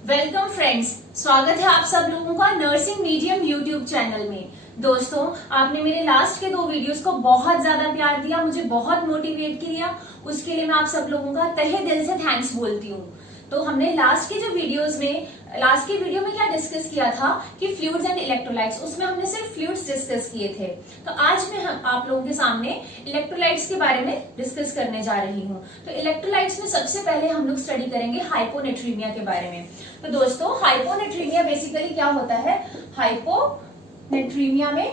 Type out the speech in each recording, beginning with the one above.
Welcome friends, स्वागत है आप सब लोगों का नर्सिंग मीडियम यूट्यूब चैनल में। दोस्तों, आपने मेरे लास्ट के 2 वीडियोस को बहुत ज्यादा प्यार दिया, मुझे बहुत मोटिवेट किया। उसके लिए मैं आप सब लोगों का तहे दिल से थैंक्स बोलती हूँ। तो हमने लास्ट के वीडियो में क्या डिस्कस किया था कि फ्लूइड्स एंड इलेक्ट्रोलाइट्स, उसमें हमने सिर्फ फ्लूइड्स डिस्कस किए थे। तो आज मैं आप लोगों के सामने इलेक्ट्रोलाइट्स के बारे में डिस्कस करने जा रही हूँ। तो इलेक्ट्रोलाइट्स में सबसे पहले हम लोग स्टडी करेंगे हाइपोनेट्रीमिया के बारे में। तो दोस्तों, हाइपोनेट्रीमिया बेसिकली क्या होता है? हाइपोनेट्रीमिया में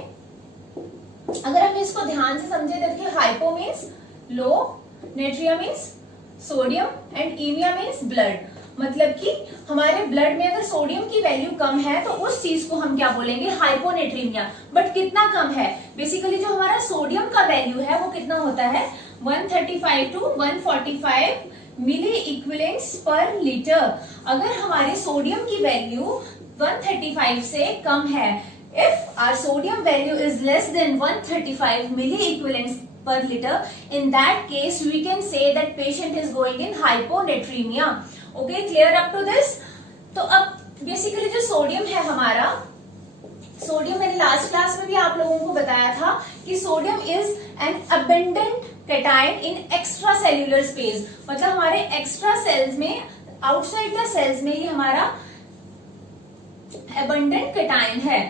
अगर हम इसको ध्यान से समझे तो देखिए, hypo means low, natria means sodium and emia means blood. मतलब कि हमारे ब्लड में अगर सोडियम की वैल्यू कम है तो उस चीज को हम क्या बोलेंगे? हाइपोनेट्रीमिया। बट कितना कम है? बेसिकली जो हमारा सोडियम का वैल्यू है वो कितना होता है? 135 टू 145 मिली इक्विवेलेंट्स पर लीटर। अगर हमारे सोडियम की वैल्यू 135 से कम है, if our sodium value is less than 135 milliequivalents per liter, in that case we can say that patient is going in hyponatremia. Okay, clear up to this? तो अब basically जो sodium है हमारा, sodium मैंने last class में भी आप लोगों को बताया था कि sodium is an abundant cation in extra cellular space. मतलब हमारे एक्स्ट्रा सेल्स में, आउटसाइड द सेल्स में ये हमारा अबेंडेंट कैटायन है।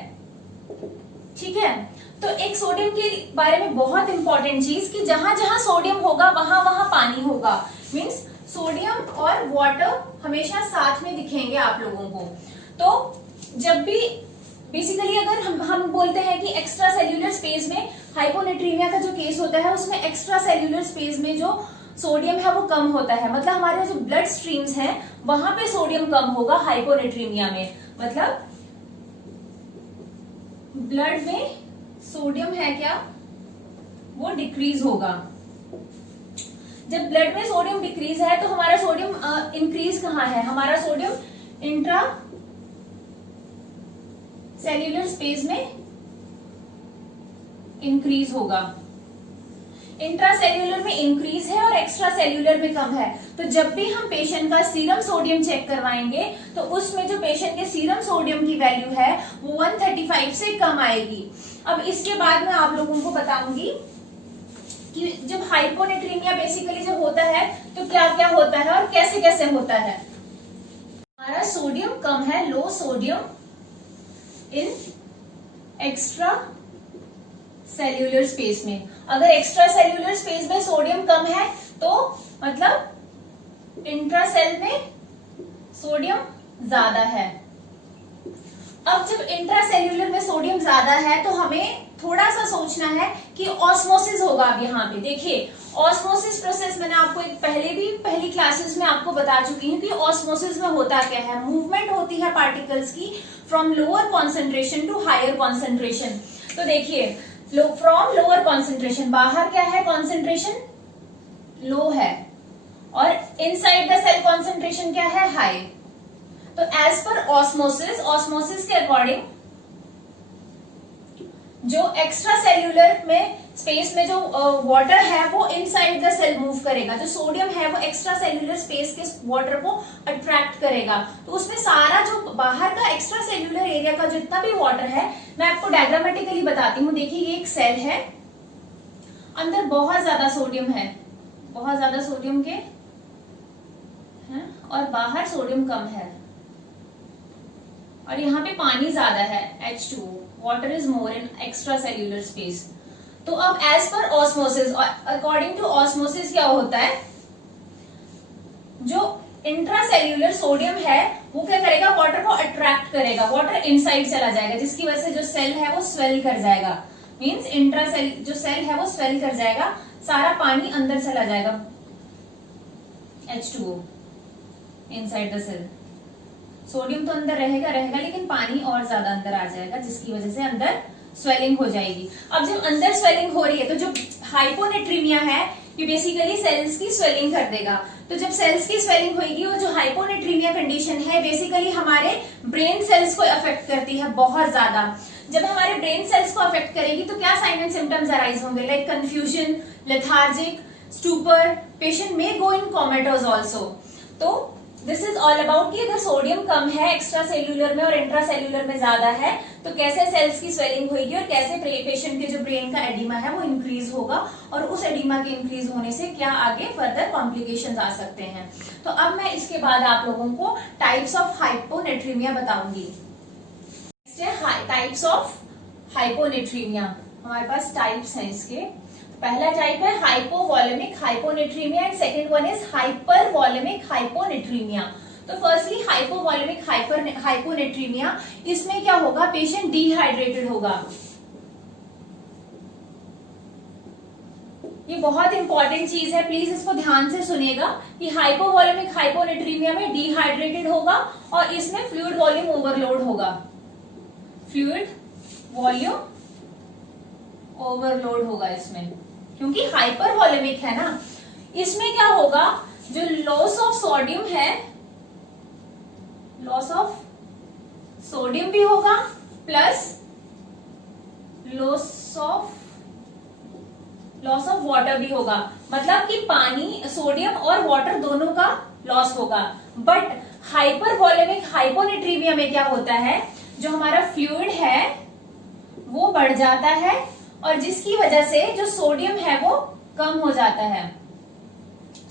ठीक है, तो एक सोडियम के बारे में बहुत इंपॉर्टेंट चीज कि जहां जहां सोडियम होगा वहां वहां पानी होगा। मींस सोडियम और वाटर हमेशा साथ में दिखेंगे आप लोगों को। तो जब भी बेसिकली अगर हम बोलते हैं कि एक्स्ट्रा सेल्यूलर स्पेस में हाइपोनेट्रीमिया का जो केस होता है, उसमें एक्स्ट्रा सेल्यूलर स्पेस में जो सोडियम है वो कम होता है। मतलब हमारे जो ब्लड स्ट्रीम्स हैं वहां पे सोडियम कम होगा हाइपोनेट्रीमिया में। मतलब ब्लड में सोडियम है क्या, वो डिक्रीज होगा। जब ब्लड में सोडियम डिक्रीज है तो हमारा सोडियम इंक्रीज कहाँ है? हमारा सोडियम इंट्रा सेल्यूलर स्पेस में इंक्रीज होगा। इंट्रा सेल्यूलर में इंक्रीज है और एक्स्ट्रा सेल्यूलर में कम है। तो जब भी हम पेशेंट का सीरम सोडियम चेक करवाएंगे तो उसमें जो पेशेंट के सीरम सोडियम की वैल्यू है वो 135 से कम आएगी। अब इसके बाद मैं आप लोगों को बताऊंगी कि जब हाइपोनेट्रीमिया बेसिकली जब होता है तो क्या क्या होता है और कैसे कैसे होता है। हमारा सोडियम कम है, low sodium in extra cellular space में। अगर एक्स्ट्रा सेल्यूलर स्पेस में सोडियम कम है तो मतलब इंट्रा सेल में सोडियम ज्यादा है। अब जब इंट्रा सेल्यूलर में सोडियम ज्यादा है तो हमें थोड़ा सा सोचना है कि ऑस्मोसिस होगा। अब यहाँ पे देखिए, ऑस्मोसिस प्रोसेस मैंने आपको पहली क्लासेस में आपको बता चुकी हूँ कि ऑस्मोसिस में होता क्या है। मूवमेंट होती है पार्टिकल्स की from lower concentration to higher concentration. तो देखिए, फ्रॉम लोअर कॉन्सेंट्रेशन, बाहर क्या है? कॉन्सेंट्रेशन लो है, और इनसाइड द सेल कॉन्सेंट्रेशन क्या है? हाई। तो एज पर ऑस्मोसिस के अकॉर्डिंग जो एक्स्ट्रा सेल्यूलर में स्पेस में जो वाटर है वो इनसाइड द सेल मूव करेगा। जो सोडियम है वो एक्स्ट्रा सेल्यूलर स्पेस के वाटर को अट्रैक्ट करेगा। तो उसमें सारा जो बाहर का एक्स्ट्रा सेल्यूलर एरिया का जितना भी वाटर है, मैं आपको डायग्रामेटिकली बताती हूँ। देखिए, ये एक सेल है, अंदर बहुत ज्यादा सोडियम है, बहुत ज्यादा सोडियम के है, और बाहर सोडियम कम है, और यहाँ पे पानी ज्यादा है, H2O, water is more in extra cellular space. तो अब as per osmosis, according to osmosis क्या होता है? जो इंट्रा सेल्यूलर सोडियम है वो क्या करेगा? वाटर को अट्रैक्ट करेगा, वाटर इनसाइड चला जाएगा, जिसकी वजह से जो सेल है वो स्वेल कर जाएगा। मींस इंट्रा सेल जो सेल है वो स्वेल कर जाएगा, सारा पानी अंदर चला जाएगा, H2O inside the cell. Sodium तो अंदर रहेगा लेकिन पानी और ज्यादा अंदर आ जाएगा, जिसकी वजह से अंदर स्वेलिंग हो जाएगी। अब जब अंदर स्वेलिंग हो रही है तो जो हाइपोनेट्रीमिया है ये बेसिकली सेल्स की स्वेलिंग कर देगा। तो जब सेल्स की स्वेलिंग होगी, वो जो हाइपोनेट्रीमिया कंडीशन है बेसिकली हमारे ब्रेन सेल्स को अफेक्ट करती है बहुत ज्यादा। जब हमारे ब्रेन सेल्स को अफेक्ट करेगी तो क्या साइन एंड सिम्टम्स अराइज होंगे? Like confusion, lethargic, stupor, patient में गो इन कोमेटोज ऑल्सो। तो दिस इज ऑल अबाउट कि अगर सोडियम कम है एक्स्ट्रा सेल्यूलर में और इंट्रा सेल्यूलर में ज्यादा है तो कैसे सेल्स की स्वेलिंग होगी और कैसे पेशेंट के जो ब्रेन का एडिमा है वो इंक्रीज होगा, और उस एडिमा के इंक्रीज होने से क्या आगे फर्दर कॉम्प्लिकेशंस आ सकते हैं। तो अब मैं इसके बाद आप लोगों को टाइप्स ऑफ हाइपोनेट्रीमिया बताऊंगी। टाइप्स ऑफ हाइपोनेट्रीमिया, हमारे पास टाइप्स हैं इसके। पहला टाइप है hypovolemic hyponatremia and second one is hypervolemic hyponatremia. तो फर्स्टली हाइपोवॉलेमिक हाइपोनेट्रीमिया, इसमें क्या होगा, पेशेंट डिहाइड्रेटेड होगा। ये बहुत इंपॉर्टेंट चीज है, प्लीज इसको ध्यान से सुनिएगा कि हाइपोवॉलेमिक हाइपोनेट्रीमिया में डिहाइड्रेटेड होगा और इसमें फ्लूइड वॉल्यूम ओवरलोड होगा, फ्लूइड वॉल्यूम ओवरलोड होगा इसमें, क्योंकि हाइपरवॉलेमिक है ना। इसमें क्या होगा, जो लॉस ऑफ सोडियम है, लॉस ऑफ सोडियम भी होगा प्लस लॉस ऑफ वाटर भी होगा, मतलब कि पानी, सोडियम और वाटर दोनों का लॉस होगा। बट हाइपरवॉलेमिक हाइपोनेट्रीमिया में क्या होता है, जो हमारा फ्लूइड है वो बढ़ जाता है और जिसकी वजह से जो सोडियम है वो कम हो जाता है।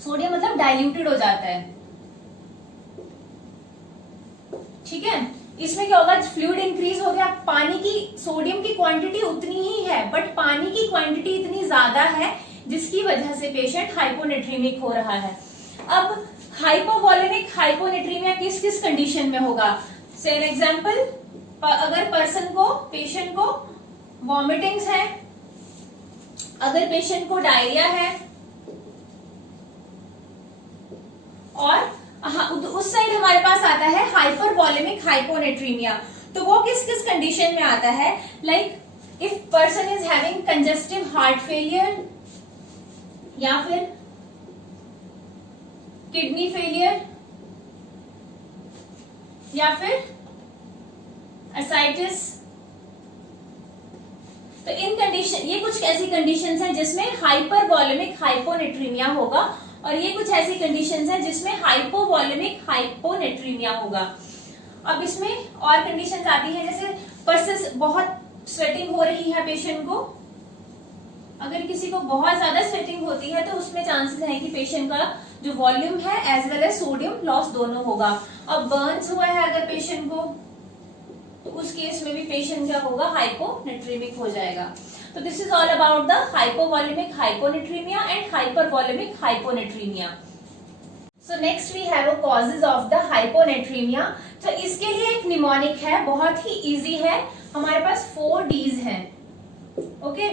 सोडियम मतलब डाइल्यूटेड हो जाता है, ठीक है। इसमें क्या होगा, फ्लूइड इंक्रीज हो गया, पानी की, सोडियम की क्वांटिटी उतनी ही है बट पानी की क्वांटिटी इतनी ज्यादा है जिसकी वजह से पेशेंट हाइपोनेट्रीमिक हो रहा है। अब हाइपोवॉलेमिक हाइपोनेट्रीमिया किस किस कंडीशन में होगा, से एन एग्जांपल, अगर पेशेंट को वॉमिटिंग्स है, अगर पेशेंट को डायरिया है, और उस साइड हमारे पास आता है हाइपरवॉलेमिक हाइपोनेट्रीमिया। तो वो किस किस कंडीशन में आता है, like if person is having congestive heart failure, या फिर किडनी फेलियर, या फिर एसाइटिस। तो इन कंडीशन, ये कुछ ऐसी कंडीशंस हैं जिसमें हाइपरवॉलेमिक हाइपोनेट्रीमिया होगा, और ये कुछ ऐसी कंडीशंस हैं जिसमें हाइपोवॉलेमिक हाइपोनेट्रीमिया होगा। अब इसमें और कंडीशंस आती हैं, जैसे बहुत स्वेटिंग हो रही है पेशेंट को, अगर किसी को बहुत ज्यादा स्वेटिंग होती है तो उसमें चांसेस है कि पेशेंट का जो वॉल्यूम है as well as sodium loss दोनों होगा। अब बर्न्स हुआ है अगर पेशेंट को, तो उस केस में भी पेशेंट क्या होगा, हाइपोनेट्रीमिक हो जाएगा। तो this is all about the hypovolemic hyponatremia and hypervolemic hyponatremia. So next we have causes of the hyponatremia. तो इसके लिए एक निमोनिक है, बहुत ही इजी है, हमारे पास 4 Ds हैं। ओके,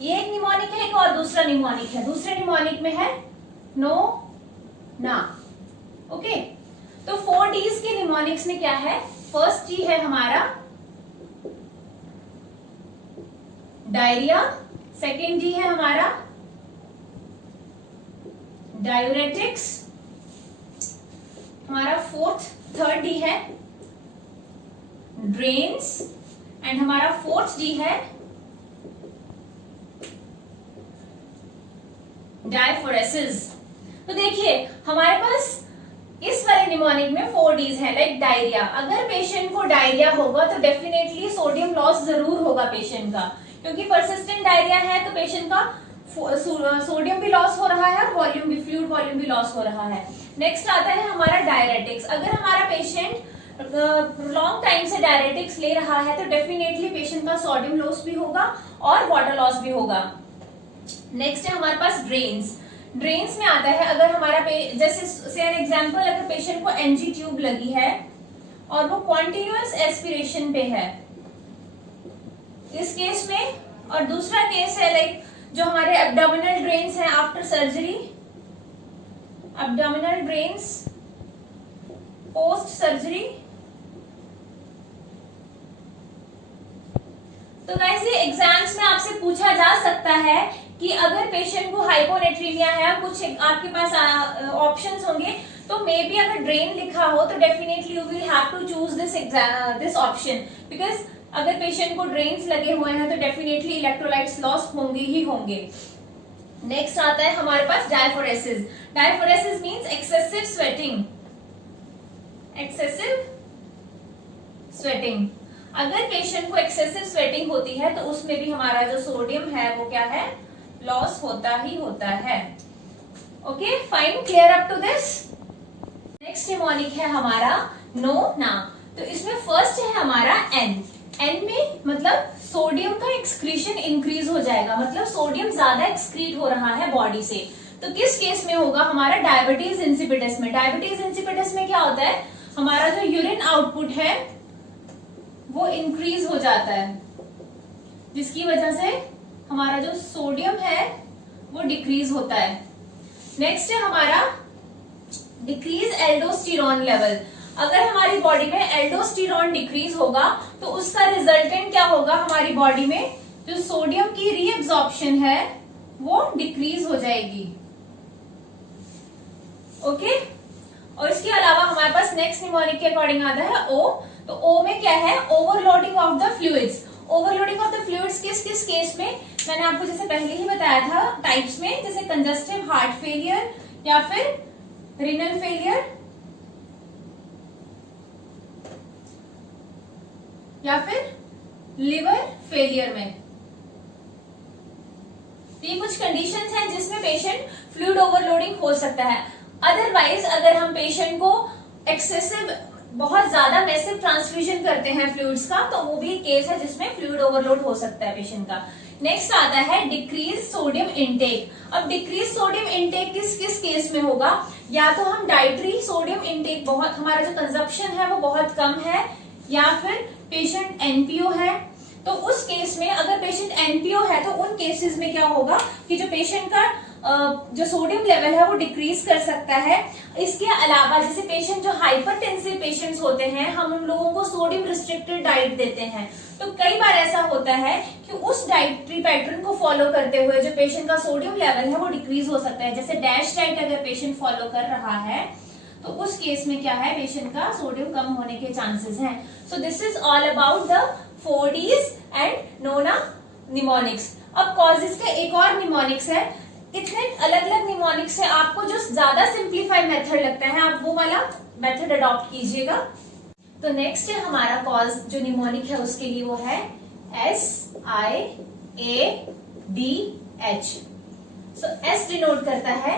ये एक निमोनिक है, एक और दूसरा निमोनिक है। दूसरे निमोनिक में है नो, ना। ओके, तो 4 Ds के निमोनिक्स में क्या है, फर्स्ट डी है हमारा डायरिया, सेकेंड डी है हमारा डायूरेटिक्स, हमारा थर्ड डी है ड्रेन्स, एंड हमारा फोर्थ डी है डायफोरेसिस। तो देखिए हमारे पास इस वाले निमोनिक में 4 Ds है, लाइक डायरिया। अगर पेशेंट को डायरिया होगा तो डेफिनेटली सोडियम लॉस जरूर होगा पेशेंट का, क्योंकि परसिस्टेंट डायरिया है तो पेशेंट का सोडियम भी लॉस हो रहा है और वॉल्यूम भी, फ्लूइड वॉल्यूम भी लॉस हो रहा है। नेक्स्ट आता है हमारा डायरेटिक्स। अगर हमारा पेशेंट लॉन्ग टाइम से डायरेटिक्स ले रहा है तो डेफिनेटली पेशेंट का सोडियम लॉस भी होगा और वाटर लॉस भी होगा। नेक्स्ट है हमारे पास ड्रेन्स। ड्रेन्स में आता है अगर हमारा जैसे से एन एग्जांपल, अगर पेशेंट को एनजी ट्यूब लगी है और वो कॉन्टिन्यूअस एस्पिरेशन पे है, इस केस में, और दूसरा केस है लाइक जो हमारे एब्डोमिनल ड्रेन्स हैं after surgery, abdominal drains post surgery. तो गाइस ये एग्जाम्स में आपसे पूछा जा सकता है कि अगर पेशेंट को हाइपोनेट्रीमिया है, कुछ आपके पास ऑप्शंस होंगे, तो मे बी अगर ड्रेन लिखा हो तो definitely you will have to choose this option, because अगर पेशेंट को ड्रेन्स लगे हुए हैं तो डेफिनेटली इलेक्ट्रोलाइट्स लॉस होंगे ही होंगे। नेक्स्ट आता है हमारे पास diaphoresis. Diaphoresis means excessive sweating. Excessive sweating. अगर पेशेंट को एक्सेसिव स्वेटिंग होती है तो उसमें भी हमारा जो सोडियम है वो क्या है, लॉस होता ही होता है। Okay fine, clear up to this. Next mnemonic है हमारा नो ना। तो इसमें फर्स्ट है हमारा एन। एन में मतलब सोडियम का एक्सक्रीशन इंक्रीज हो जाएगा, मतलब सोडियम ज्यादा एक्सक्रीट हो रहा है बॉडी से। तो किस केस में होगा, हमारा डायबिटीज इंसिपिडस में। डायबिटीज इंसिपिडस में क्या होता है, हमारा जो यूरिन आउटपुट है वो इंक्रीज हो जाता है, जिसकी वजह से हमारा जो सोडियम है वो डिक्रीज होता है। नेक्स्ट है हमारा डिक्रीज एल्डोस्टेरॉन लेवल। अगर हमारी बॉडी में एल्डोस्टेरॉन डिक्रीज होगा तो उसका रिजल्टेंट क्या होगा, हमारी बॉडी में जो सोडियम की रीअब्जॉर्प्शन है वो डिक्रीज हो जाएगी। ओके और इसके अलावा हमारे पास नेक्स्ट निमोनिक के अकॉर्डिंग आता है ओ। तो ओ में क्या है, overloading of the fluids. Overloading of the fluids किस किस केस में, मैंने आपको जैसे पहले ही बताया था टाइप्स में, जैसे कंजस्टिव हार्ट फेलियर या फिर रीनल फेलियर या फिर लिवर फेलियर में। ये कुछ कंडीशंस हैं जिसमें पेशेंट फ्लूइड ओवरलोडिंग हो सकता है। अदरवाइज अगर हम पेशेंट को एक्सेसिव बहुत ज्यादा मैसिव ट्रांसफ्यूजन करते हैं फ्लूइड्स का, तो वो भी केस है जिसमें फ्लूइड ओवरलोड हो सकता है पेशेंट का। नेक्स्ट आता है डिक्रीज सोडियम इनटेक। अब डिक्रीज सोडियम इनटेक किस किस केस में होगा, या तो हम डाइटरी सोडियम इनटेक बहुत, हमारा जो कंजप्शन है वो बहुत कम है, या फिर पेशेंट एनपीओ है। तो उस केस में अगर पेशेंट एनपीओ है तो उन केसेस में क्या होगा कि जो पेशेंट का जो सोडियम लेवल है वो डिक्रीज कर सकता है। इसके अलावा जैसे पेशेंट जो हाइपरटेंसिव पेशेंट्स होते हैं, हम उन लोगों को सोडियम रिस्ट्रिक्टेड डाइट देते हैं। तो कई बार ऐसा होता है कि उस डाइटरी पैटर्न को फॉलो करते हुए जो पेशेंट का सोडियम लेवल है वो डिक्रीज हो सकता है। जैसे डैश डाइट अगर पेशेंट फॉलो कर रहा है तो उस केस में क्या है, पेशेंट का सोडियम कम होने के चांसेस हैं। So this is all about the 4Ds and नोना निमोनिक्स। अब कॉजेज के एक और निमोनिक्स है। इतने अलग अलग निमोनिक्स है, आपको जो ज्यादा सिंप्लीफाई मेथड लगता है आप वो वाला मेथड अडॉप्ट कीजिएगा। तो नेक्स्ट है हमारा कॉज जो निमोनिक है उसके लिए वो है SIADH। सो S डिनोट करता है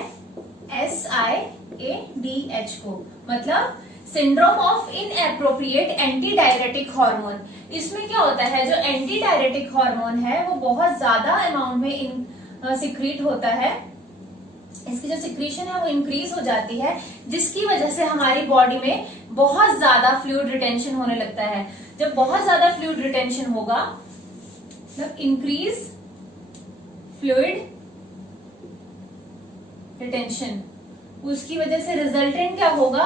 SIADH को, मतलब syndrome of inappropriate anti diuretic hormone. इसमें क्या होता है, जो एंटी डायरेटिक हार्मोन है वो बहुत ज्यादा अमाउंट में सिक्रीट होता है, इसकी जो सिक्रीशन है वो इंक्रीज हो जाती है, जिसकी वजह से हमारी बॉडी में बहुत ज्यादा फ्लूइड रिटेंशन होने लगता है। जब बहुत ज्यादा फ्लूइड रिटेंशन होगा, मतलब इंक्रीज फ्लूइड रिटेंशन, उसकी वजह से रिजल्टेंट क्या होगा,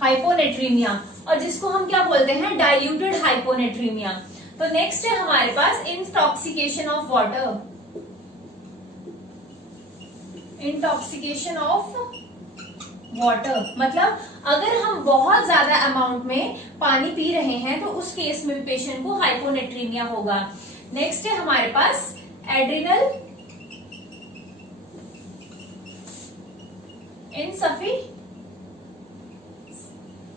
हाइपोनेट्रीमिया, और जिसको हम क्या बोलते हैं, डाइल्यूटेड हाइपोनेट्रीमिया। तो नेक्स्ट है हमारे पास intoxication of water. Intoxication of water मतलब अगर हम बहुत ज्यादा अमाउंट में पानी पी रहे हैं तो उस केस में भी पेशेंट को हाइपोनेट्रीमिया होगा। नेक्स्ट है हमारे पास एड्रिनल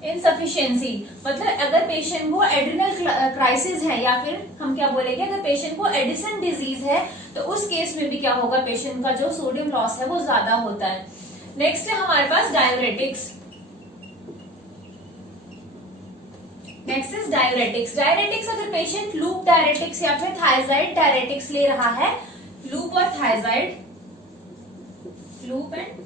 इनसफिशिएंसी, मतलब अगर पेशेंट को एड्रिनल क्राइसिस है, या फिर हम क्या बोलेंगे, अगर पेशेंट को एडिसन डिजीज है तो उस केस में भी क्या होगा, पेशेंट का जो सोडियम लॉस है वो ज्यादा होता है। नेक्स्ट है हमारे पास diuretics. Next is diuretics. Diuretics अगर पेशेंट लूप डायरेटिक्स या फिर थायराइड डायरेटिक्स ले रहा है, लूप और thyroid, loop and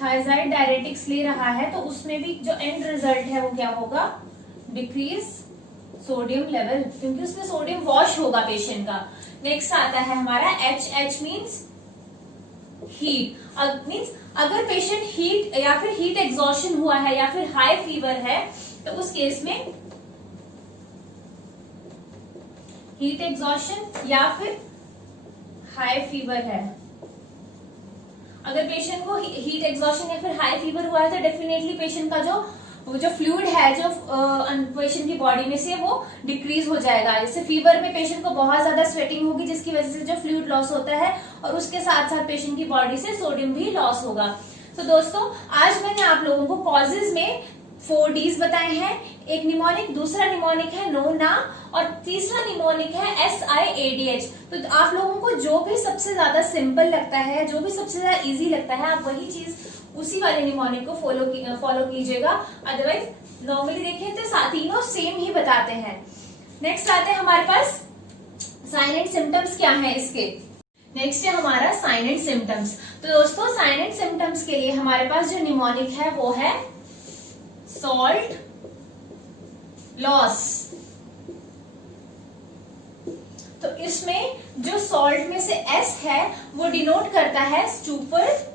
thyroid diuretics ले रहा है तो उसमें भी जो एंड रिजल्ट है वो क्या होगा, डिक्रीज सोडियम लेवल, क्योंकि उसमें सोडियम वॉश होगा पेशेंट का। नेक्स्ट आता है हमारा H मीन्स हीट। मीन्स अगर पेशेंट हीट या फिर हीट एग्जॉशन हुआ है या फिर हाई फीवर है तो उस केस में हीट एग्जॉशन या फिर हाई फीवर है। अगर पेशेंट को हीट एग्जॉशन या फिर हाई फीवर हुआ है तो डेफिनेटली पेशेंट का जो वो जो फ्लूइड है जो पेशेंट की बॉडी में से वो डिक्रीज हो जाएगा। जैसे फीवर में पेशेंट को बहुत ज्यादा स्वेटिंग होगी जिसकी वजह से जो फ्लूइड लॉस होता है और उसके साथ साथ पेशेंट की बॉडी से सोडियम भी लॉस होगा। तो दोस्तों आज मैंने आप लोगों को कॉजेज में 4 Ds बताए हैं। एक निमोनिक, दूसरा निमोनिक है नो ना और तीसरा निमोनिक है SIADH। तो आप लोगों को जो भी सबसे ज्यादा सिंपल लगता है, जो भी सबसे ज्यादा इजी लगता है, आप वही चीज उसी वाले निमोनिक को फॉलो कीजिएगा। अदरवाइज नॉर्मली देखें तो तीनों सेम ही बताते हैं। नेक्स्ट आते हैं हमारे पास साइन एंड सिम्टम्स क्या है इसके। नेक्स्ट है हमारा साइन एंड सिम्टम्स। तो दोस्तों साइन एंड सिम्टम्स के लिए हमारे पास जो निमोनिक है वो है सॉल्ट लॉस। तो इसमें जो सॉल्ट में से S है वो डिनोट करता है स्टूपर।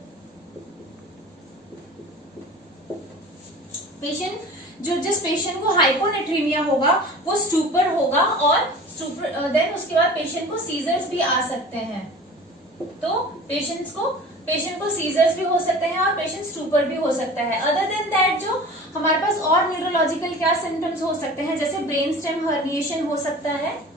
जिस पेशेंट को हाइपोनेट्रीमिया होगा वो स्टूपर होगा और देन उसके बाद पेशेंट को सीजर्स भी आ सकते हैं। तो पेशेंट को सीजर्स भी हो सकते हैं और पेशेंट स्टूपर भी हो सकता है। अदर देन दैट जो हमारे पास और न्यूरोलॉजिकल क्या सिम्टम्स हो सकते हैं, जैसे ब्रेन स्टेम हर्निएशन हो सकता है,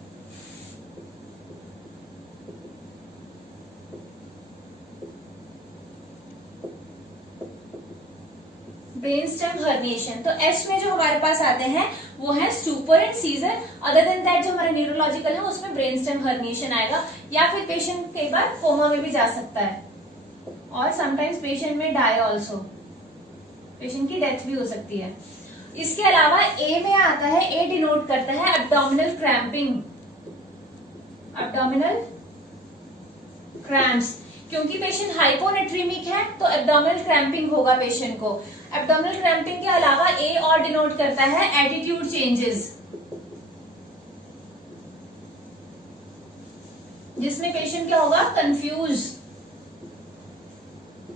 ब्रेन स्टेम हर्निएशन। तो एच में जो हमारे पास आते हैं वो है stupor and seizure. Other than that जो हमारे न्यूरोलॉजिकल है उसमें ब्रेन स्टेम हर्निएशन आएगा, या फिर पेशेंट कई बार कोमा में भी जा सकता है और समटाइम्स पेशेंट में डाई ऑल्सो, पेशेंट की डेथ भी हो सकती है। इसके अलावा ए में आता है, ए डिनोट करता है एब्डोमिनल क्रैम्पिंग, एब्डोमिनल क्रैम्प्स। क्योंकि पेशेंट हाइपोनेट्रीमिक है तो एब्डोमिनल क्रैम्पिंग होगा पेशेंट को। एब्डोमिनल क्रैम्पिंग के अलावा ए और डिनोट करता है एटीट्यूड चेंजेस, जिसमें पेशेंट क्या होगा,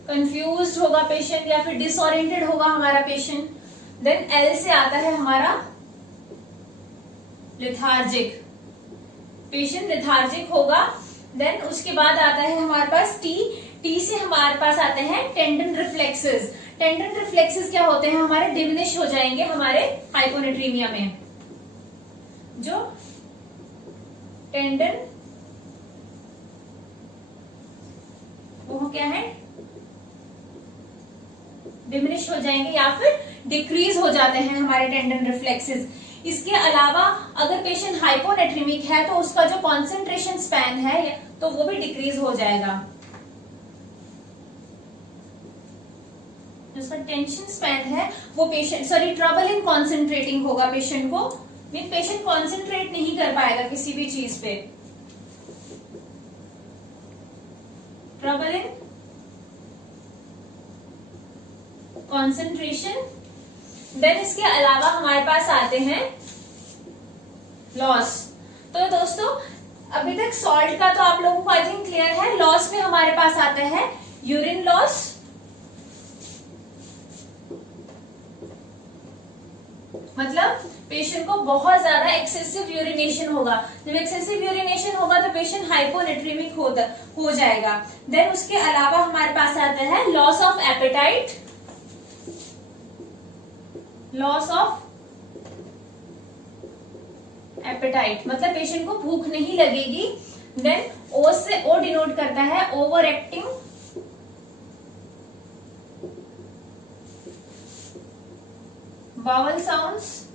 कंफ्यूज्ड होगा पेशेंट या फिर डिसओरिएंटेड होगा हमारा पेशेंट। देन एल से आता है हमारा लेथार्जिक, पेशेंट लेथार्जिक होगा। देन उसके बाद आता है हमारे पास टी से हमारे पास आते हैं टेंडन रिफ्लेक्सेस। टेंडन रिफ्लेक्सेस क्या होते हैं, हमारे डिमिनिश हो जाएंगे हमारे हाइपोनेट्रीमिया में। जो टेंडन वो क्या है, डिमिनिश हो जाएंगे या फिर डिक्रीज हो जाते हैं हमारे टेंडन रिफ्लेक्सेस। इसके अलावा अगर पेशेंट हाइपोनेट्रीमिक है तो उसका जो कॉन्सेंट्रेशन स्पैन है तो वो भी डिक्रीज हो जाएगा। उसका टेंशन स्पैन है वो ट्रबल इन कॉन्सेंट्रेटिंग होगा पेशेंट को, मीन पेशेंट कॉन्सेंट्रेट नहीं कर पाएगा किसी भी चीज पे, ट्रबल इन कॉन्सेंट्रेशन। देन इसके अलावा हमारे पास आते हैं लॉस। तो दोस्तों अभी तक सॉल्ट का तो आप लोगों को आई थिंक क्लियर है। लॉस में हमारे पास आता है यूरिन लॉस, मतलब पेशेंट को बहुत ज्यादा एक्सेसिव यूरिनेशन होगा। जब एक्सेसिव यूरिनेशन होगा तो पेशेंट हाइपोनेट्रीमिक हो जाएगा। देन उसके अलावा हमारे पास आता है loss of appetite, loss of appetite मतलब पेशेंट को भूख नहीं लगेगी। देन ओ से ओ डिनोट करता है ओवर एक्टिंग, बाउल साउंड्स।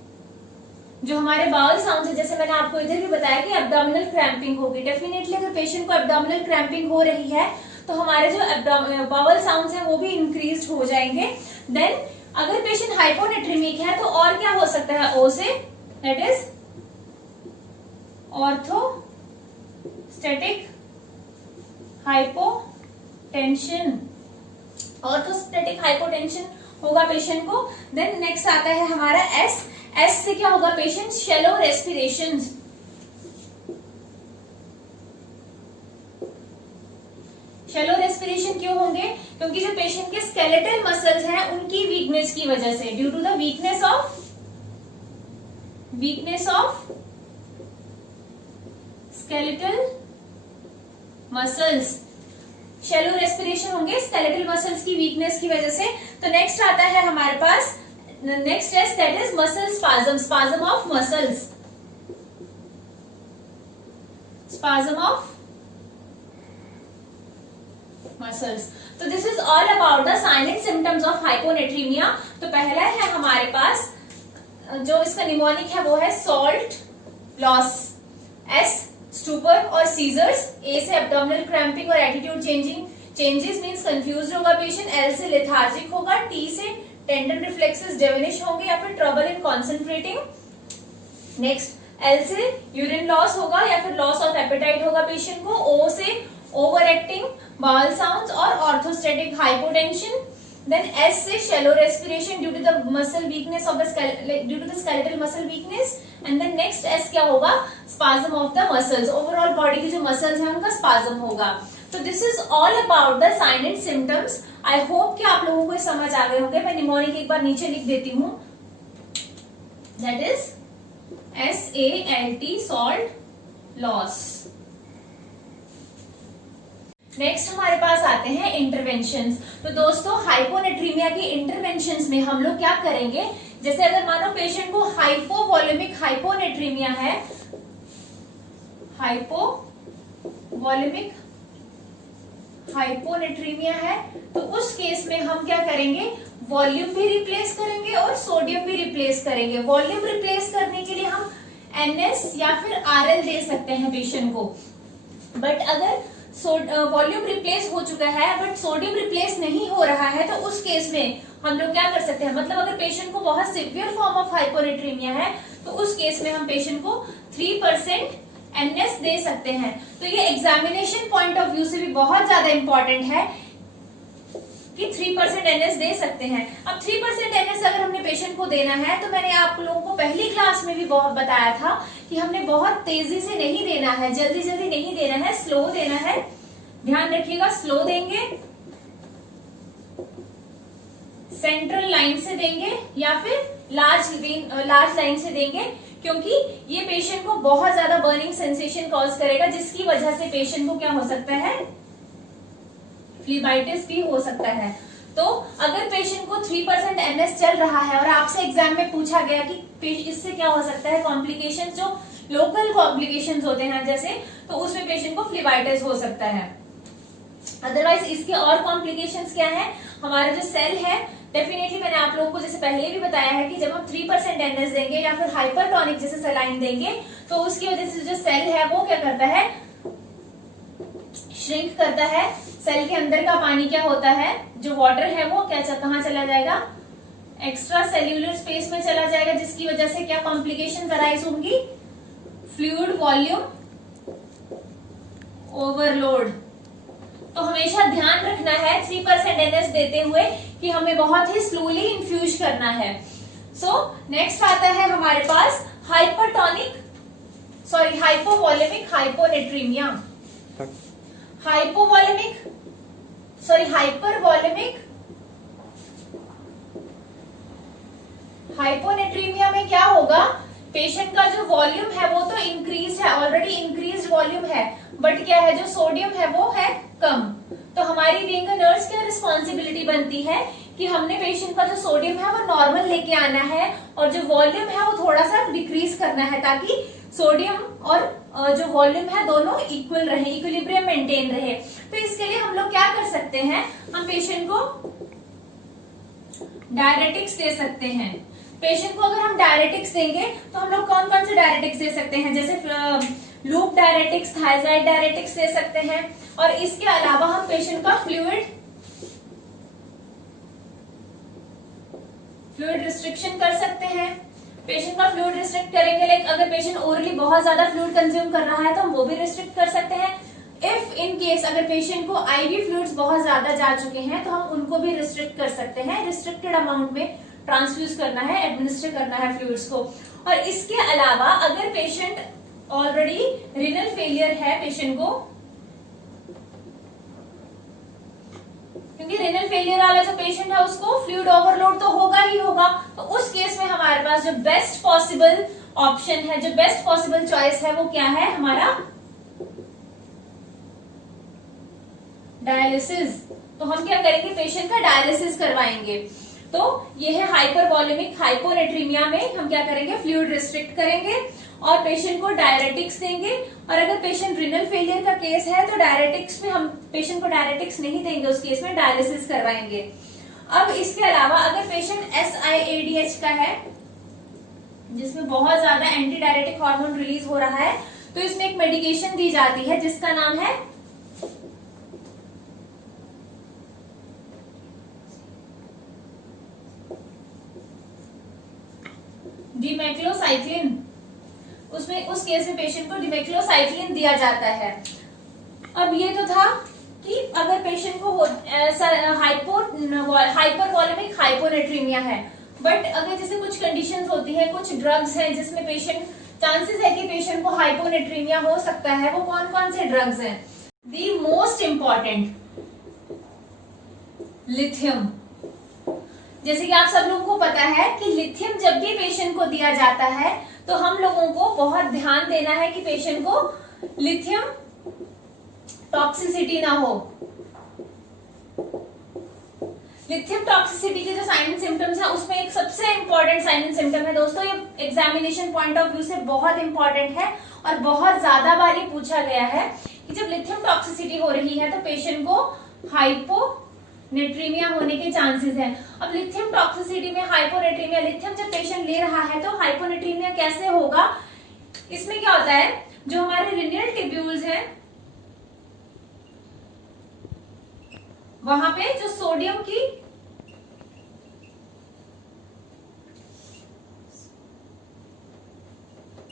जो हमारे बाउल साउंड्स है, जैसे मैंने आपको इधर भी बताया कि एब्डोमिनल क्रैम्पिंग होगी। डेफिनेटली अगर पेशेंट को एब्डोमिनल क्रैम्पिंग हो रही है तो हमारे जो बाउल साउंड्स हैं वो भी इंक्रीज हो जाएंगे। देन अगर पेशेंट हाइपोनेट्रीमिक है तो और क्या हो सकता है, ओ से, that is orthostatic hypotension, orthostatic hypotension होगा पेशेंट को। देन नेक्स्ट आता है हमारा एस। एस से क्या होगा, patient shallow respiration, shallow respiration क्यों होंगे, क्योंकि जो पेशेंट के स्केलेटल मसल्स हैं उनकी वीकनेस की वजह से, due to the weakness of skeletal muscles, shallow respiration होंगे स्केलेटल मसल्स की वीकनेस की वजह से। तो नेक्स्ट आता है हमारे पास next test that is muscle spasm, spasm of muscles, spasm of muscles. तो this is all about the sign and symptoms of hyponatremia. तो पहला है हमारे पास जो इसका निमोनिक है वो है सॉल्ट लॉस, एस स्टूपर और सीजर्स, ए से एब्डोमिनल क्रैम्पिंग और एटीट्यूड चेंजेस मींस कंफ्यूज होगा पेशेंट, एल से लेथार्जिक होगा, टी से टेंडन रिफ्लेक्सेस डिमिनिश होंगे या फिर trouble in concentrating. Next L से यूरिन लॉस होगा या फिर लॉस ऑफ एपेटाइट होगा पेशेंट को, ओ से ओवर एक्टिंग बाउल साउंड्स और ऑर्थोस्टेटिक हाइपोटेंशन। Then S से shallow respiration due to the muscle weakness of the due to the skeletal muscle weakness, and then next S क्या होगा, spasm of the muscles, overall body की जो muscles हैं उनका spasm होगा। So this is all about the sign and symptoms. I hope कि आप लोगों को ये समझ आ गए होंगे। मैं निमोनिक एक बार नीचे लिख देती हूँ, that is SALT, salt loss। Next हमारे पास आते हैं इंटरवेंशंस। तो दोस्तों हाइपोनेट्रीमिया की इंटरवेंशंस में हम लोग क्या करेंगे, जैसे अगर मानो पेशेंट को हाइपोवॉल्यूमिक हाइपोनेट्रीमिया है, हाइपोवॉल्यूमिक हाइपोनेट्रीमिया है, तो उस केस में हम क्या करेंगे, वॉल्यूम भी रिप्लेस करेंगे और सोडियम भी रिप्लेस करेंगे। वॉल्यूम रिप्लेस करने के लिए हम NS या फिर RL दे सकते हैं पेशेंट को, बट अगर वॉल्यूम रिप्लेस हो चुका है बट सोडियम रिप्लेस नहीं हो रहा है, तो उस केस में हम लोग क्या कर सकते हैं, मतलब अगर पेशेंट को बहुत सिवियर फॉर्म ऑफ हाइपोनेट्रीमिया है तो उस केस में हम पेशेंट को 3% NS दे सकते हैं। तो ये एग्जामिनेशन पॉइंट ऑफ व्यू से भी बहुत ज्यादा इंपॉर्टेंट है कि 3% NS दे सकते हैं। अब 3% NS अगर हमने पेशेंट को देना है, तो मैंने आप लोगों को पहली क्लास में भी बहुत बताया था कि हमने बहुत तेजी से नहीं देना है, जल्दी जल्दी नहीं देना है, स्लो देना है। ध्यान रखिएगा, स्लो देंगे, सेंट्रल लाइन से देंगे या फिर लार्ज लाइन से देंगे, क्योंकि ये पेशेंट को बहुत ज्यादा बर्निंग सेंसेशन कॉज करेगा, जिसकी वजह से पेशेंट को क्या हो सकता है, फ्लीबाइटिस भी हो सकता है। तो अगर पेशेंट को 3% NS चल रहा है और आपसे एग्जाम में पूछा गया कि इससे क्या हो सकता है, कॉम्प्लिकेशंस जो लोकल कॉम्प्लिकेशंस होते हैं जैसे, तो उसमें पेशेंट को फ्लीबाइटिस हो सकता है। अदरवाइज इसके और कॉम्प्लिकेशंस क्या है, हमारा जो सेल है, डेफिनेटली मैंने आप लोगों को जैसे पहले भी बताया है कि जब हम 3% NS देंगे या फिर हाइपरटोनिक जैसे सलाइन देंगे, तो उसकी वजह से जो सेल है वो क्या करता है, श्रिंक करता है। सेल के अंदर का पानी क्या होता है, जो वाटर है वो कहाँ चला जाएगा, एक्स्ट्रा सेल्यूलर स्पेस में चला जाएगा, जिसकी वजह से क्या कॉम्प्लिकेशन अराइज होंगी, फ्लूइड वॉल्यूम ओवरलोड। तो हमेशा ध्यान रखना है 3% NS देते हुए कि हमें बहुत ही स्लोली इन्फ्यूज करना है। नेक्स्ट आता है हमारे पास हाइपोवॉल्यूमिक हाइपोनेट्रीमिया, हाइपरवॉल्यूमिक हाइपोनेट्रीमिया में क्या होगा, पेशेंट का जो वॉल्यूम है वो तो इंक्रीज है, ऑलरेडी इंक्रीज वॉल्यूम है, बट क्या है, जो सोडियम है वो है कम। तो हमारी बीइंग अ नर्स क्या रिस्पॉन्सिबिलिटी बनती है कि हमने पेशेंट का जो सोडियम है वो नॉर्मल लेके आना है और जो वॉल्यूम है वो थोड़ा सा डिक्रीज करना है, ताकि सोडियम और जो वॉल्यूम है दोनों इक्वल रहे, इक्विलिब्रियम मेंटेन रहे। तो इसके लिए हम लोग क्या कर सकते हैं, हम पेशेंट को डायरेटिक्स दे सकते हैं। पेशेंट को अगर हम डायरेटिक्स देंगे तो हम लोग कौन कौन से डायरेटिक्स दे सकते हैं, जैसे लूप डायरेटिक्स, थायजाइड डायरेटिक्स दे सकते हैं, और इसके अलावा हम पेशेंट का फ्लूइड रिस्ट्रिक्शन कर सकते हैं। पेशेंट का फ्लूइड रिस्ट्रिक्ट करेंगे, लाइक अगर पेशेंट ओरली बहुत ज्यादा फ्लूइड कंज्यूम कर रहा है तो हम वो भी रिस्ट्रिक्ट कर सकते हैं। इफ इन केस अगर पेशेंट को आईवी फ्लूइड्स बहुत ज्यादा जा चुके हैं तो हम उनको भी रिस्ट्रिक्ट कर सकते हैं, रिस्ट्रिक्टेड अमाउंट में ट्रांसफ्यूज करना है, एडमिनिस्टर करना है फ्लूइड्स को। और इसके अलावा अगर पेशेंट ऑलरेडी रीनल फेलियर है पेशेंट को, क्योंकि रीनल फेलियर वाला जो पेशेंट है उसको फ्लूइड ओवरलोड तो होगा ही होगा, तो उस केस में हमारे पास जो बेस्ट पॉसिबल ऑप्शन है, जो बेस्ट पॉसिबल चॉइस है वो क्या है, हमारा डायलिसिस। तो हम क्या करेंगे, पेशेंट का डायलिसिस करवाएंगे। तो तो ये है हाइपरवॉलेमिक हाइपोनेट्रीमिया में हम क्या करेंगे, फ्लूइड रिस्ट्रिक्ट करेंगे और पेशेंट को डायरेटिक्स देंगे। और अगर पेशेंट रिनल फेलियर का केस है तो डायरेटिक्स में हम पेशेंट को डायरेटिक्स नहीं देंगे, उस केस में डायलिसिस करवाएंगे। अब इसके अलावा अगर पेशेंट SIADH का है जिसमें बहुत ज्यादा एंटी डायरेटिक हार्मोन रिलीज हो रहा है, तो इसमें एक मेडिकेशन दी जाती है जिसका नाम है डिमेक्लोसाइक्लिन। उसमें उस केस में पेशेंट को डिमेक्लोसाइक्लिन दिया जाता है। अब ये तो था कि अगर पेशेंट को हाइपरवॉलेमिक हाइपोनेट्रीमिया है, बट अगर जैसे कुछ कंडीशंस होती है, कुछ ड्रग्स हैं जिसमें पेशेंट चांसेस है कि पेशेंट को हाइपोनेट्रीमिया हो सकता है, वो कौन कौन से ड्रग्स हैं? The most important lithium. जैसे कि आप सब लोगों को पता है कि लिथियम जब भी पेशेंट को दिया जाता है तो हम लोगों को बहुत ध्यान देना है कि पेशेंट को लिथियम टॉक्सिसिटी ना हो। लिथियम टॉक्सिसिटी के जो साइन एंड सिम्टम्स है उसमें एक सबसे इंपॉर्टेंट साइन एंड सिम्टम है दोस्तों, ये एग्जामिनेशन पॉइंट ऑफ व्यू से बहुत इंपॉर्टेंट है और बहुत ज्यादा बार ये पूछा गया है कि जब लिथियम टॉक्सिसिटी हो रही है तो पेशेंट को हाइपोनेट्रीमिया होने के चांसेस हैं। अब लिथियम टॉक्सिसिटी में हाइपोनेट्रीमिया, लिथियम जब पेशेंट ले रहा है तो हाइपोनेट्रीमिया कैसे होगा? इसमें क्या होता है, जो हमारे रिनियल टिब्यूल्स हैं वहां पे जो सोडियम की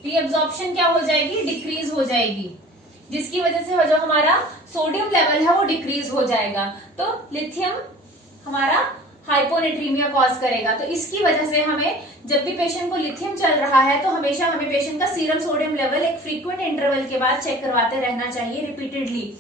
रीअब्जॉर्प्शन क्या हो जाएगी, डिक्रीज हो जाएगी, जिसकी वजह से जो हमारा सोडियम लेवल है वो डिक्रीज हो जाएगा। तो लिथियम हमारा हाइपोनेट्रीमिया कॉज करेगा। तो इसकी वजह से हमें जब भी पेशेंट को लिथियम चल रहा है तो हमेशा हमें पेशेंट का सीरम सोडियम लेवल एक फ्रीक्वेंट इंटरवल के बाद चेक करवाते रहना चाहिए repeatedly.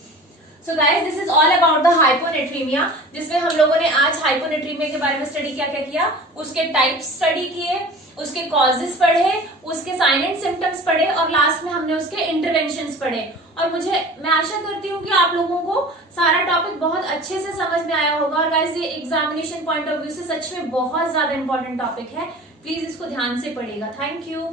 So guys, this is all about the hyponatraemia, जिसमें हम लोगों ने आज हाइपोनेट्रीमिया के बारे में स्टडी क्या क्या किया, उसके टाइप्स स्टडी किए, उसके कॉजेस पढ़े, उसके साइन एंड सिम्टम्स पढ़े और लास्ट में हमने उसके इंटरवेंशंस पढ़े। और मैं आशा करती हूँ कि आप लोगों को सारा टॉपिक बहुत अच्छे से समझ में आया होगा। और गाइस, ये एग्जामिनेशन पॉइंट ऑफ व्यू से सच में बहुत ज्यादा इंपॉर्टेंट टॉपिक है, प्लीज इसको ध्यान से पढ़िएगा। Thank you.